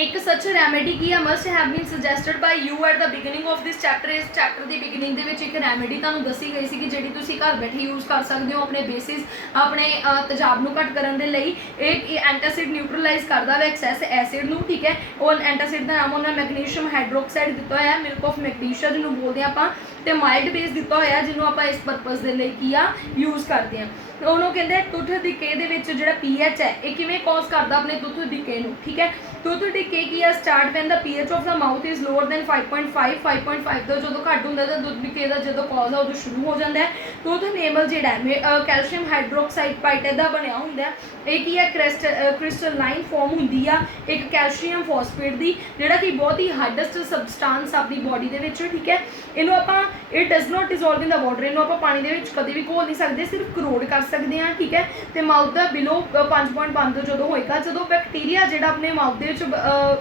एक such remedy की must have been suggested by you at the beginning of this chapter. इस chapter की beginning के एक रैमेडी तुहानूं दसी गई सी कि जिहड़ी तुसीं घर बैठे यूज़ कर सकते हो अपने बेसिस अपने तेजाब नूं घट करन दे लई। एक एंटासिड न्यूट्रलाइज करदा वा एक्सैस एसिड नूं, ठीक है। और एंटासिड का नाम उन्होंने मैग्नीशियम हाइड्रोक्साइड दिता होया, मिल्क ऑफ मैग्नीशिया जिन्होंने बोलते हैं आपां, ते माइल्ड बेस दिता होया जिन्होंने आपां इस परपज़ दे लई की यूज़ करते हैं। उन्होंने कहते टूथ डिके दे विच जिहड़ा पीएच है ये किवें कॉज करदा अपने टूथ डिके नूं, ठीक है। टूथ डिके की start when the pH of the mouth is lower than 5.5 तो जो घट होंगे तो टूथ डिके का जो कॉज है उदों शुरू हो जाता है। टूथ नेमल जिहड़ा कैल्शियम हाइड्रोक्साइड पाइटेट का बनया होंदा है, एक ही है क्रिस्टलाइन फॉर्म होंदी आ एक कैल्शियम फॉस्फेट की, जिहड़ा कि बहुत ही हार्डेस्ट सबसटांस अपनी बॉडी दे विच, ठीक है। इनू आपां it does not dissolve in the water, इनू आपां पानी दे विच कभी भी घोल नहीं सकते, सिर्फ करोड कर सकते हैं, ठीक है। तो माउथ का बिलो 5.5 जो होएगा जो बैक्टीरिया जो अपने माउथ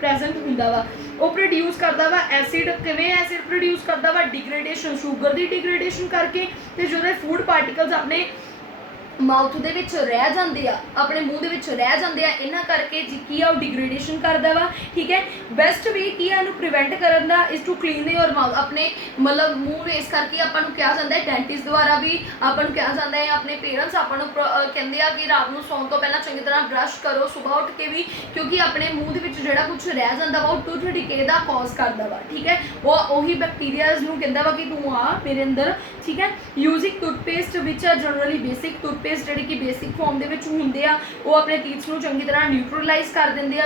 प्रेजेंट होंदा वा वो प्रोड्यूस करता वा एसिड। किवें एसिड प्रोड्यूस करता वा? डिग्रेडेशन, शुगर की डिग्रेडेशन करके, तो जो फूड पार्टिकल्स अपने माउथ दे विच रह जाते हैं, अपने मूँह दे विच रह जाते हैं, इन्हां करके की आ डिग्रेडेशन करता वा, ठीक है। बेस्ट वे की है प्रिवेंट करन दा is to clean your mouth, अपने मतलब मूँह इस करके आपां कहा जाता है, डेंटिस्ट द्वारा भी आपां कहा जाता है, अपने पेरेंट्स आपां कहते हैं कि रात को सौन तो पहला चंगी तरह ब्रश करो सुबह उठ के भी, क्योंकि अपने मूँह दे विच जिहड़ा कुछ रह जाता वा टूथ डिके का कॉज करता वा, ठीक है। वो उही बैक्टीरियाज नूं कहंदा वा कि तू आ मेरे अंदर, ठीक है। Using toothpaste which are generally basic toothpaste जी कि बेसिक फॉर्म के होंगे वो अपने टीथ को चंगी तरह न्यूट्रलाइज कर देंगे,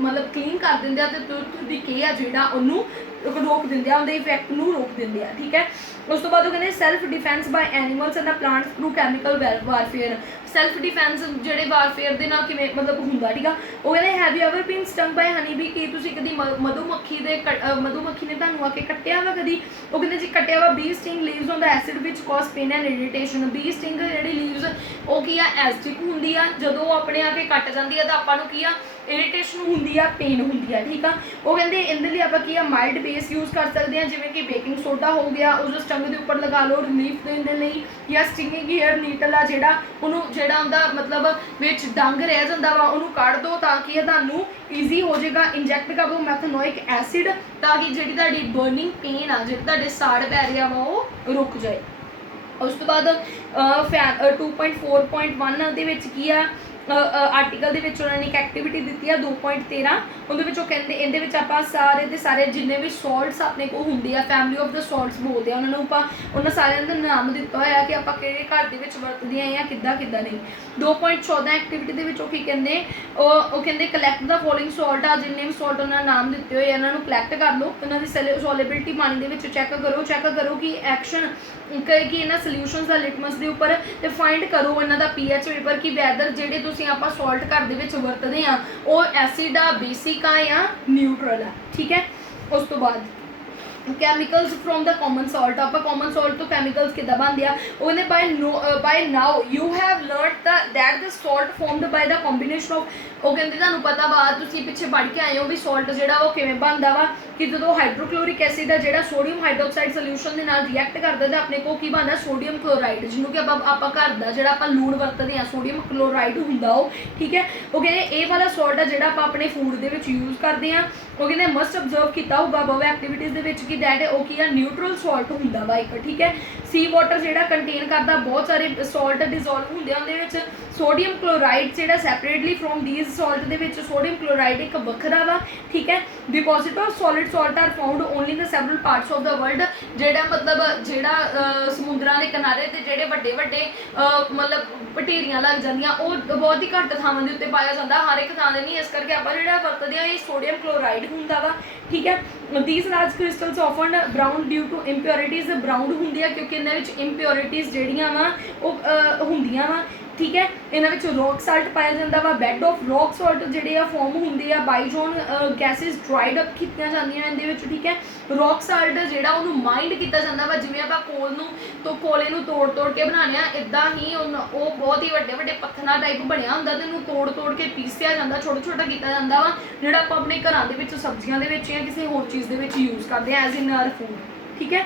मतलब क्लीन कर देंगे, तो टूथ डिके आ जिहड़ा उन्होंने रोक देंगे, उनके इफेक्ट को रोक देंगे, ठीक है। उस तो बाद वो कहते self defence by animals and plants through chemical warfare. Self defence जो वारफेयर के नाल किवें मतलब होंदा, ठीक है। वो कहते have you ever been stung by honey bee, कि तुसीं कदी मधुमक्खी ने तुहानूं आके कट्टिया वा कदी? वो कहते जी कट्टिया वा। Bee sting leaves on the acid which cause pain and irritation. Bee sting जिहड़ी लीव्स वो की एसिडिक होंदी आ, जदों अपने आके कट जाती है तो आपां नूं की इरीटेशन होंदी आ, पेन होंदी आ, ठीक है। वो कहते इहदे लई आपां की माइल्ड बेस यूज़ कर सकते हैं, जिवें कि बेकिंग सोडा हो गया, उस स्टंग के उपर लगा लो रिलीफ देने लई, या स्टिंगिंग हेयर नीडल आ जिहड़ा उहनूं जिहड़ा उहदा मतलब विच डंग रह जांदा वा उहनूं कढ़ दो ताकि तुहानूं ईजी हो जाएगा। इंजैक्ट कर दो मैथनोइक एसिड ताकि जिहड़ी तुहाडी बर्निंग पेन आ जिहड़ी तुहाडे साड़ पै रहा वा वो रुक जाए। उस तो बाद 2.4.1 दे विच की आ आर्टिकल के उन्होंने एक एक्टिविटी दी है 2.13 उन्हें कहते ये आप सारे के सारे जिन्हें भी सॉल्ट्स अपने को होंगे फैमिली ऑफ द सॉल्ट्स बोलते हैं उन्होंने सारे का नाम दिता होया कि आप घर के वरतते हैं या कि नहीं। 2.14 एक्टिविटी के कहते कहते कलैक्ट द फॉलोइंग सॉल्ट आ जिन्हें भी सॉल्ट उन्होंने नाम दिते हुए उन्होंने कलैक्ट कर लो, उन्होंने सॉलेबिलिटी पानी के चैक करो कि एक्शन कि इन्होंने सल्यूशनस का लिटमस के उपर तो फाइंड करो इन्हों का पीएच पेपर कि वैदर जोड़े आप सॉल्ट घर वरतते हैं वो एसिड आ बेसिक आ या न्यूट्रल है, ठीक है। उस तो बाद chemicals from the common salt, आप कॉमन सॉल्ट तो कैमिकल्स किदा बनते हैं उन्हें by now you have learned that the salt formed by the combination of. वो कहते तुहानूं पता वा तुसीं पिछे पढ़ के आए हो भी सॉल्ट जिहड़ा वो किवें बनदा वा कि जो हाइड्रोक्लोरिक एसिड है जिहड़ा सोडियम हाइड्रोक्साइड सोल्यूशन के नाल रिएक्ट करदा तो अपने को की बनदा सोडियम क्लोराइड, जिन्हों कि आप घर का जिहड़ा आपां लूण वरतते हैं सोडियम क्लोराइड हुंदा वो, ठीक है। वो कहते ये वाला सॉल्ट है जिहड़ा आपां अपने फूड दे विच यूज़ करते हैं। वो कहते मस्ट ऑब्जर्व किया होगा बव एक्टिविटीज़ कि दैट वो की न्यूट्रल सॉल्ट होंदा वा एक, ठीक है। सी वाटर जिहड़ा कंटेन करता बहुत सारे सॉल्ट डिजोल्व होंदे उहदे विच सोडियम क्लोराइड जिहड़ा separately from these salt they which sodium chloride एक वखरा वा, ठीक है। Deposit of solid salt are found only in the several parts of the world, जिहड़ा मतलब जिहड़ा समुद्रां दे किनारे ते जिहड़े वड्डे वड्डे मतलब भटेरियां लग जांदियां वो बहुत ही घੱਟ ਥਾਵਾਂ ਦੇ ਉੱਤੇ पाया जाता, हर एक ਥਾਂ 'ਤੇ नहीं, इस करके ਆਪਾਂ ਜਿਹੜਾ ਵਰਤਦੇ ਆ ਇਹ सोडियम क्लोराइड ਹੁੰਦਾ ਵਾ, ठीक है। these large crystals often brown due to impurities, brown ਹੁੰਦੀ ਆ क्योंकि ਇਹਨਾਂ ਵਿੱਚ impurities ਜਿਹੜੀਆਂ ਵਾ ਉਹ ਹੁੰਦੀਆਂ ਵਾ, ठीक है। इन्होंने रॉक साल्ट पाया जाता वा, बैड ऑफ रॉक साल्ट जोड़े फॉर्म होंगे आ बाईजोन गैसिज ड्राइड अप की जांदियां इहदे विच, ठीक है। रॉक साल्ट जिहड़ा उहनूं माइंड किया जाता वा जिवें आपां कोले नूं तोड़ तोड़ के बनाने इदां ही वो बहुत ही वड्डे वड्डे पत्थरां टाइप बनिया हुंदा ते उहनूं तोड़ तोड़ के पीसिया जाता छोटा छोटा किया जाता वा जिहड़ा आपां अपने घरां दे विच सब्जियां दे विच या किसी होर चीज़ दे विच यूज़ करते हैं एज इन आवर फूड, ठीक है।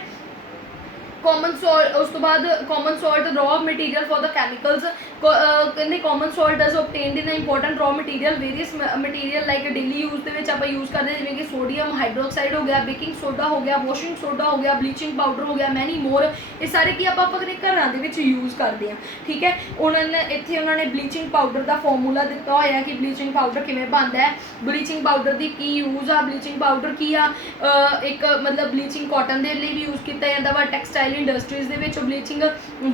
कॉमन सॉल्ट, उस तो बाद common salt raw material for the chemicals, कहते common salt is obtained in important raw material various material like daily use ਦੇ ਵਿੱਚ ਆਪਾਂ यूज़ करते हैं, जिवें कि सोडियम हाइड्रोक्साइड हो गया, बेकिंग सोडा हो गया, वॉशिंग सोडा हो गया, ब्लीचिंग पाउडर हो गया, मैनी मोर, ये सारे की आप अपने घरों ਦੇ ਵਿੱਚ यूज़ करते हैं। ठीक है, उन्होंने इत्थे उन्होंने ब्लीचिंग पाउडर का फॉर्मूला दिता होया कि ब्लीचिंग पाउडर किवें बनता है, ब्लीचिंग पाउडर की की यूज़ आ, ब्लीचिंग पाउडर की आ, एक मतलब ब्लीचिंग कॉटन के लिए भी यूज़ किया जाता वा, टैक्सटाइल इंडस्ट्रीज़ ਦੇ ਵਿੱਚ ब्लीचिंग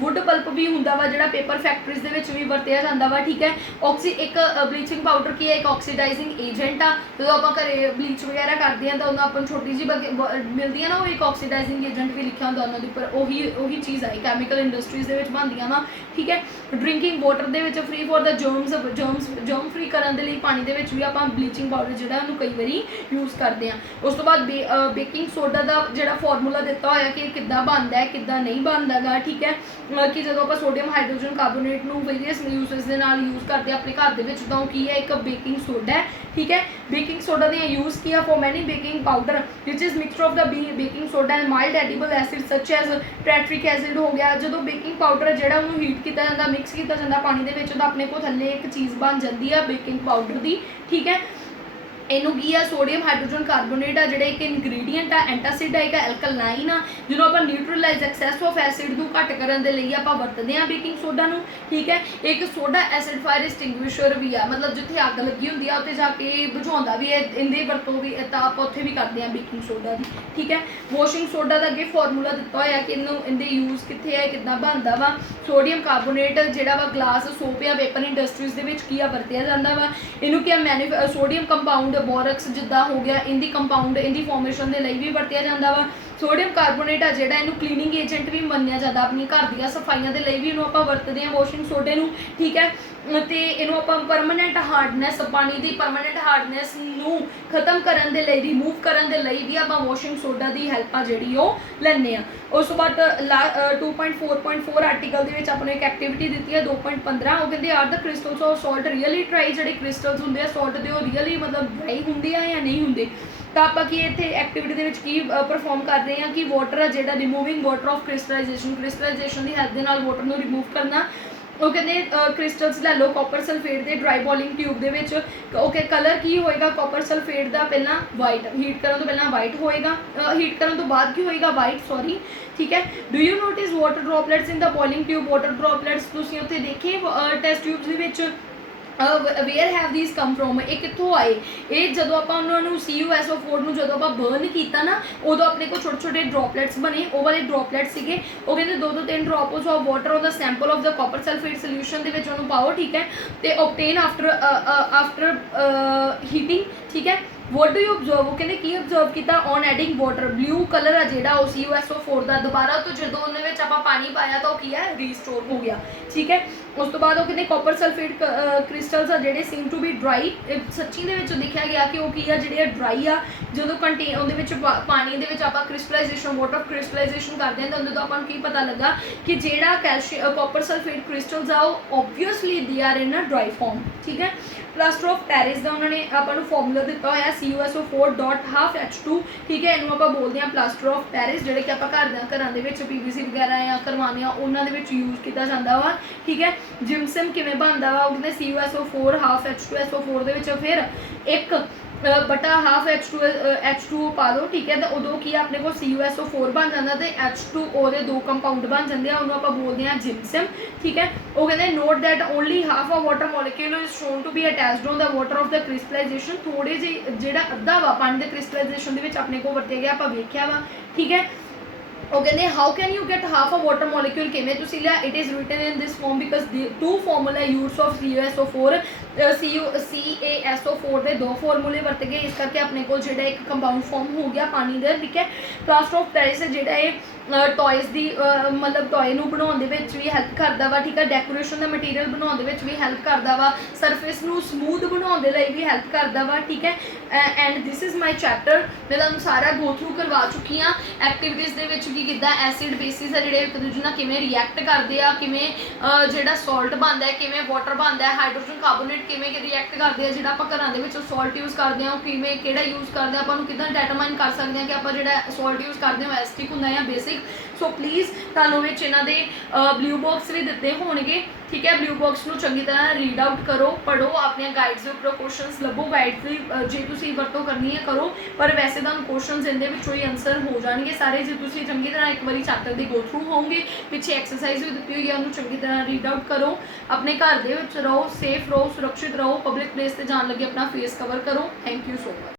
वुड पल्प भी ਹੁੰਦਾ ਵਾ ਜਿਹੜਾ पेपर फैक्ट्रीज़ ਦੇ ਵਿੱਚ ਵੀ ਵਰਤਿਆ ਜਾਂਦਾ ਵਾ। ठीक है, एक ब्लीचिंग पाउडर की है एक ऑक्सीडाइजिंग एजेंट आ, जो आप घरे ब्लीच वगैरह करते हैं तो उन्होंने अपन छोटी जी मिलती है ना, वो एक ऑक्सीडाइजिंग एजेंट भी लिखा होंगे उन्होंने उपर, उही चीज़ आई कैमिकल इंडस्ट्रीज़ के बनदियां वा। ठीक है, ड्रिंकिंग वाटर के free for the germ free करने के लिए पानी के भी आप ब्लीचिंग पाउडर जो है कई बार यूज़ करते हैं। उस तो बाद बेकिंग सोडा का जो फॉर्मूला दिता होया कि किद्दां बनता है किद्दां नहीं बनता गा। ठीक है, कि जो आप सोडियम हाइड्रोजन कार्बोनेट नूं वेरियस यूजेस के नाल यूज़ करते हैं अपने घर दे विच, तो की है एक बेकिंग सोडा है। ठीक है, बेकिंग सोडा ने यूज़ किया for many baking powder which is mixture of the baking soda and mild edible acid such as tartaric acid हो गया। जो बेकिंग पाउडर है जो हीट किया जाता मिक्स किया जाता पानी के तो अपने को थले एक चीज़ बन जाती है बेकिंग पाउडर की। ठीक है, इनू की है सोडियम हाइड्रोजन कार्बोनेट है जोड़ा एक इनग्रीडियंट आ, एंटासिड है एक एल्कलाइन आ, जो आप न्यूट्रलाइज एक्सैस ऑफ एसिड को घट करने के लिए आप वरतते हैं बेकिंग सोडा नू। ठीक है, एक सोडा एसिड फायर एक्सटिंग्विशर भी आ, मतलब जिथे अग लगी होंगी है उत्थे जाके बुझाउंदा भी है, इनकी वरतों भी तो आप उत्थे भी करते हैं बेकिंग सोडा की। ठीक है, वॉशिंग सोडा का अगे फॉर्मूला दिता होया कि इनू इनके यूज़ कितने है कितना बनता वा। सोडियम कार्बोनेट जोड़ा वा ग्लास सोप या पेपर इंडस्ट्रीज़ की वरत्या जाता वा। इनू क्या सोडियम कंपाउंड बोरक्स जिदा हो गया इनकी कंपाउंड इनकी फॉर्मेशन के लिए भी वरत्या जाता वा। सोडियम कार्बोनेट आ जोड़ा इनू क्लीनिंग एजेंट भी मन्निया जाता, अपनी घर दी सफाइयां के लिए भी इनू आप वरतते हैं वॉशिंग सोडे नू। ठीक है, तो इनू आप परमानेंट हार्डनैस पानी की परमानेंट हार्डनैस नू खत्म करने के लिए रिमूव करने के लिए भी आप वॉशिंग सोडा की हेल्प आ जी लैने। उस बाद 2.4.4 आर्टिकल के अपने एक एक्टिविटी दी है 2.15 वो कहते are the crystals of salt really dry, जो क्रिस्टल्स होंगे सॉल्ट के रियली मतलब ड्राई होंगे या नहीं होंगे। तो आप इतने एक्टिविटी की परफॉर्म कर रहे हैं कि वाटर है जो रिमूविंग वाटर ऑफ क्रिस्टलाइजेशन की हेल्प के नाल वाटर को रिमूव करना। वो कहते क्रिस्टल्स लै लो कॉपर सल्फेट के ड्राई बॉलिंग ट्यूब के ओके कलर की होएगा कॉपर सल्फेट का पहला वाइट, हीट करने तो पहला वाइट होएगा, हीट करने तो बाद की होएगा वाइट सॉरी। ठीक है, do you notice water droplets in the boiling tube, water droplets तुसीं उत्थे देखे टेस्ट ट्यूब्स के where have these come from, ये कितों आए, ये जो आप CuSO4 जो आप बर्न किया ना उदो अपने को छोटे छोटे ड्रॉपलेट्स बने, वो वाले ड्रॉपलेट्स से वो कहते 2-3 drops of water of the sample of the copper sulphate solution के पाओ। ठीक है, तो ऑबटेन आफ्टर हीटिंग। ठीक है, वॉट डू यू ऑब्जर्व, वो कहते की ऑब्जर्व किया on adding water blue colour है जो CuSO4 का दोबारा तो जो उन्हें आप पानी पाया तो की है रीस्टोर हो गया। ठीक है, उस तो बाद वो कहते कॉपर सल्फेट क्रिस्टल्स आ जोड़े सीम टू बी ड्राई, सच्ची देखा गया कि वो की है जो ड्राई आ जो कंटेन उन्हें पानी के आप क्रिस्टलाइजेशन वाटर ऑफ क्रिस्टलाइजेशन करते हैं तो उन्हें तो अपन की पता लगा कि जोड़ा कैल्शियम कॉपर सल्फेट क्रिस्टल्स आ obviously they are in a dry form. ठीक है, प्लास्टर ऑफ पैरिस का उन्होंने आपको फॉर्मूला दिता होया CuSO4.12H2। ठीक है, इनू आप बोलते हैं प्लास्टर ऑफ पैरिस जोड़े कि आप घर PVC वगैरह या करवाने उन्होंने यूज़ किया जाता वा। ठीक है, जिम्सम किमें बनता वा, वो CuSO4 H2SO4 फिर 1/2 पा दो। ठीक है, तो उदो की अपने को CuSO4 बन जाता तो H2O के 2 कंपाउंड बन जाते हैं, उन्होंने आप बोलते हैं जिम्सम। ठीक है, वो कहते note that only half a water molecule is shown to be attached on the water of the crystallisation, थोड़े जी जो अद्धा वा पानी के क्रिस्टलाइजेशन के अपने को वरत्या गया आप वेख्या वा। ठीक है, वो कहते how can you get half a water molecule किमें तुसीं लिया, it is written in this form because 2 formula use of CuSO4 CaSO4 के 2 फॉर्मूले वरते गए, इस करके अपने को जो एक कंपाउंड फॉर्म हो गया पानी का। ठीक है, प्लास्टर ऑफ पैरिस है जोड़ा ये टॉयज़ की मतलब टॉय बनाने भी हेल्प करता वा। ठीक है, डेकोरेशन का मटीरियल बनाने भी हेल्प करता वा, सरफेस को स्मूथ बनाने भी हेल्प करता वा। ठीक है, and this is my chapter, मैं तुहानूं सारा गो थ्रू करवा चुकी हाँ, एक्टिविटीज़ ਕਿ ਕਿੱਦਾਂ ਐਸਿਡ ਬੇਸਿਸ ਆ ਜਿਹੜੇ ਇੱਕ ਦੂਜੇ ਨਾਲ ਕਿਵੇਂ ਰਿਐਕਟ ਕਰਦੇ ਆ, ਕਿਵੇਂ ਜਿਹੜਾ ਸਾਲਟ ਬਣਦਾ ਹੈ, ਕਿਵੇਂ ਵਾਟਰ ਬਣਦਾ ਹੈ, ਹਾਈਡਰੋਜਨ ਕਾਰਬੋਨੇਟ ਕਿਵੇਂ ਰਿਐਕਟ ਕਰਦੇ ਆ, ਜਿਹੜਾ ਆਪਾਂ ਘਰਾਂ ਦੇ ਵਿੱਚ ਸਾਲਟ ਯੂਜ਼ ਕਰਦੇ ਹਾਂ ਉਹ ਕਿਵੇਂ ਕਿਹੜਾ ਯੂਜ਼ ਕਰਦੇ ਆ, ਆਪਾਂ ਨੂੰ ਕਿੱਦਾਂ ਡਿਟਰਮਾਈਨ ਕਰ ਸਕਦੇ ਹਾਂ ਕਿ ਆਪਾਂ ਜਿਹੜਾ ਸਾਲਟ ਯੂਜ਼ ਕਰਦੇ ਹਾਂ ਐਸਿਡਿਕ ਹੁੰਦਾ ਜਾਂ ਬੇਸਿਕ। ਸੋ ਪਲੀਜ਼ ਤੁਹਾਨੂੰ ਵਿੱਚ ਇਹਨਾਂ ਦੇ ਬਲੂ ਬਾਕਸ ਵੀ ਦਿੱਤੇ ਹੋਣਗੇ, ਠੀਕ ਹੈ। ਬਲੂ ਬਾਕਸ ਨੂੰ ਚੰਗੀ ਤਰ੍ਹਾਂ ਰੀਡ ਆਊਟ ਕਰੋ, ਪੜ੍ਹੋ, ਆਪਣੀਆਂ ਗਾਈਡਸ ਦੇ ਉੱਪਰੋਂ ਕੁਐਸਚਨਸ ਲੱਭੋ, ਗਾਈਡਸ ਦੀ ਜੇ ਤੁਸੀਂ ਵਰਤੋਂ ਕਰਨੀ ਹੈ ਕਰੋ, ਪਰ ਵੈਸੇ ਤੁਹਾਨੂੰ ਕੁਐਸਚਨਸ ਇਹਦੇ ਵਿੱਚੋਂ ਹੀ ਆਨਸਰ ਹੋ ਜਾਣਗੇ ਸਾਰੇ ਜੇ ਤੁਸੀਂ ਚੰਗੀ ਤਰ੍ਹਾਂ ਇੱਕ ਵਾਰੀ ਚੈਪਟਰ ਦੀ ਗੋ ਥਰੂ ਹੋਵੋਗੇ। ਪਿੱਛੇ ਐਕਸਰਸਾਈਜ਼ ਵੀ ਦਿੱਤੀ ਹੋਈ ਹੈ, ਉਹਨੂੰ ਚੰਗੀ ਤਰ੍ਹਾਂ ਰੀਡ ਆਊਟ ਕਰੋ, ਆਪਣੇ ਘਰ ਦੇ ਵਿੱਚ ਰਹੋ, ਸੇਫ ਰਹੋ, ਸੁਰੱਖਿਅਤ ਰਹੋ, ਪਬਲਿਕ ਪਲੇਸ ਤੇ ਜਾਣ ਲੱਗੇ ਆਪਣਾ ਫੇਸ ਕਵਰ ਕਰੋ। Thank you so much.